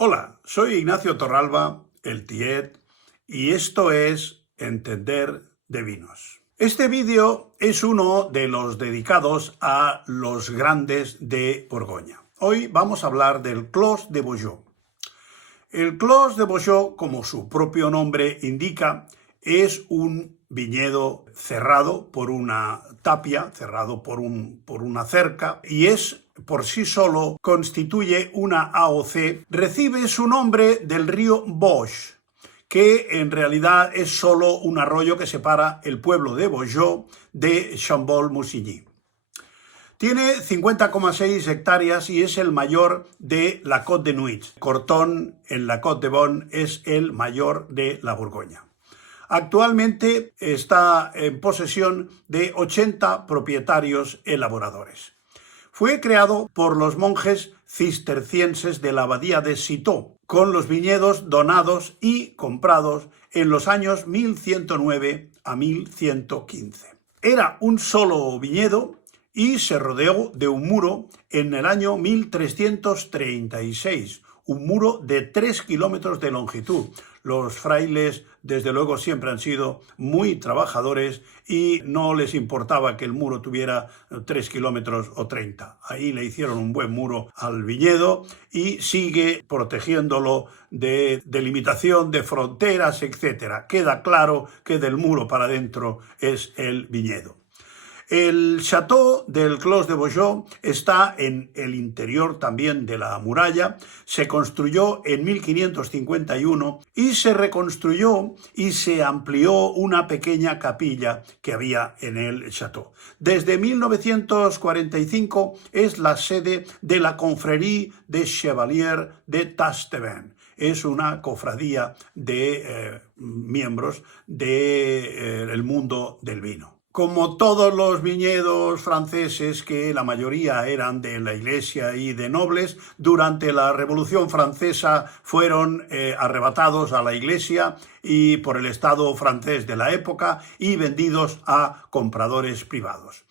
Hola, soy Ignacio Torralba, el Tiet, y esto es Entender de Vinos. Este vídeo es uno de los dedicados a los grandes de Borgoña. Hoy vamos a hablar del Clos de Vougeot. El Clos de Vougeot, como su propio nombre indica, es un viñedo cerrado por una tapia, cerrado por una cerca, y es por sí solo constituye una AOC. Recibe su nombre del río Vosges, que en realidad es solo un arroyo que separa el pueblo de Vougeot de Chambol-Musigny. Tiene 50,6 hectáreas y es el mayor de la Côte de Nuits. Corton, en la Côte de Beaune, es el mayor de la Borgoña. Actualmente está en posesión de 80 propietarios elaboradores. Fue creado por los monjes cistercienses de la abadía de Citeaux, con los viñedos donados y comprados en los años 1109 a 1115. Era un solo viñedo y se rodeó de un muro en el año 1336, un muro de 3 kilómetros de longitud. Los frailes, desde luego, siempre han sido muy trabajadores y no les importaba que el muro tuviera 3 kilómetros o 30. Ahí le hicieron un buen muro al viñedo y sigue protegiéndolo de delimitación de fronteras, etc. Queda claro que del muro para adentro es el viñedo. El Château del Clos de Vougeot está en el interior también de la muralla, se construyó en 1551 y se reconstruyó y se amplió una pequeña capilla que había en el Château. Desde 1945 es la sede de la Confrérie des Chevaliers de Tastevin. Es una cofradía de miembros del mundo del vino. Como todos los viñedos franceses, que la mayoría eran de la iglesia y de nobles, durante la Revolución Francesa fueron arrebatados a la iglesia y por el Estado francés de la época y vendidos a compradores privados.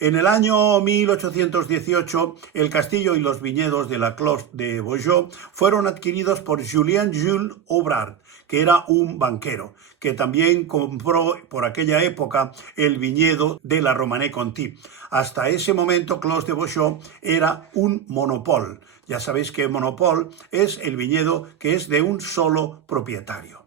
En el año 1818, el castillo y los viñedos de la Clos de Vougeot fueron adquiridos por Julien Jules Aubrard, que era un banquero, que también compró por aquella época el viñedo de la Romanée-Conti. Hasta ese momento, Clos de Vougeot era un monopol. Ya sabéis que monopol es el viñedo que es de un solo propietario.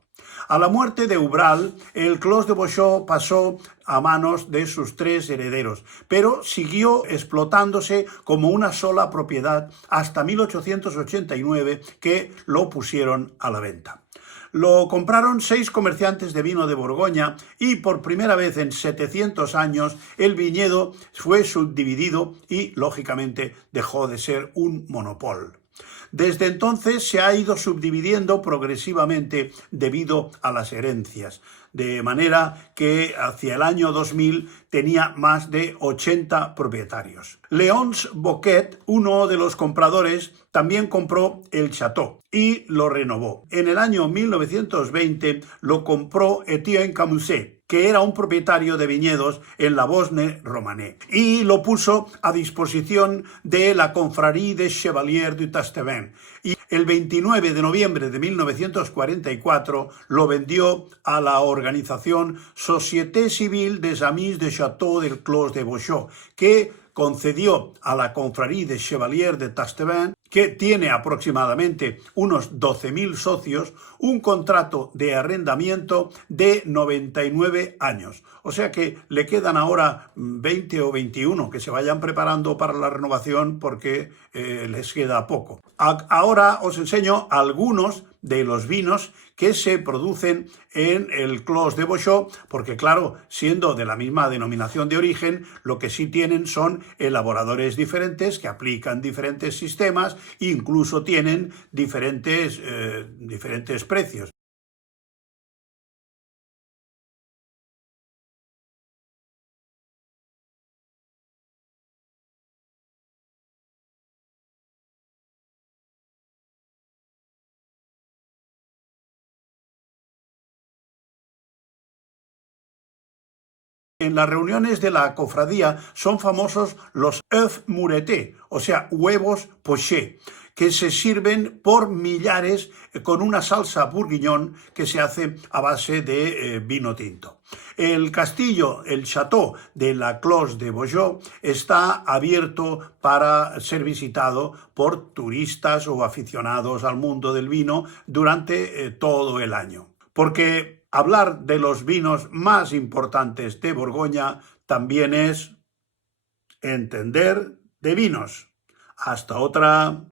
A la muerte de Aubrard, el Clos de Vougeot pasó a manos de sus 3 herederos, pero siguió explotándose como una sola propiedad hasta 1889, que lo pusieron a la venta. Lo compraron 6 comerciantes de vino de Borgoña y por primera vez en 700 años el viñedo fue subdividido y, lógicamente, dejó de ser un monopol. Desde entonces se ha ido subdividiendo progresivamente debido a las herencias, de manera que hacia el año 2000 tenía más de 80 propietarios. Léonce Bouquet, uno de los compradores, también compró el Château y lo renovó. En el año 1920 lo compró Etienne Camusset, que era un propietario de viñedos en la Beaune-Romanée, y lo puso a disposición de la Confrérie des Chevaliers du Tastevin. Y el 29 de noviembre de 1944 lo vendió a la organización Société Civile des Amis du Château del Clos de Vougeot, que concedió a la Confrérie des Chevaliers de Tastevin, que tiene aproximadamente unos 12.000 socios, un contrato de arrendamiento de 99 años. O sea que le quedan ahora 20 o 21 que se vayan preparando para la renovación porque les queda poco. Ahora os enseño algunos de los vinos que se producen en el Clos de Vougeot, porque claro, siendo de la misma denominación de origen, lo que sí tienen son elaboradores diferentes que aplican diferentes sistemas e incluso tienen diferentes precios. En las reuniones de la cofradía son famosos los œufs muretés, o sea, huevos pochés, que se sirven por millares con una salsa bourguignon que se hace a base de vino tinto. El castillo, el château de la Clos de Vougeot, está abierto para ser visitado por turistas o aficionados al mundo del vino durante todo el año. Porque hablar de los vinos más importantes de Borgoña también es entender de vinos. Hasta otra.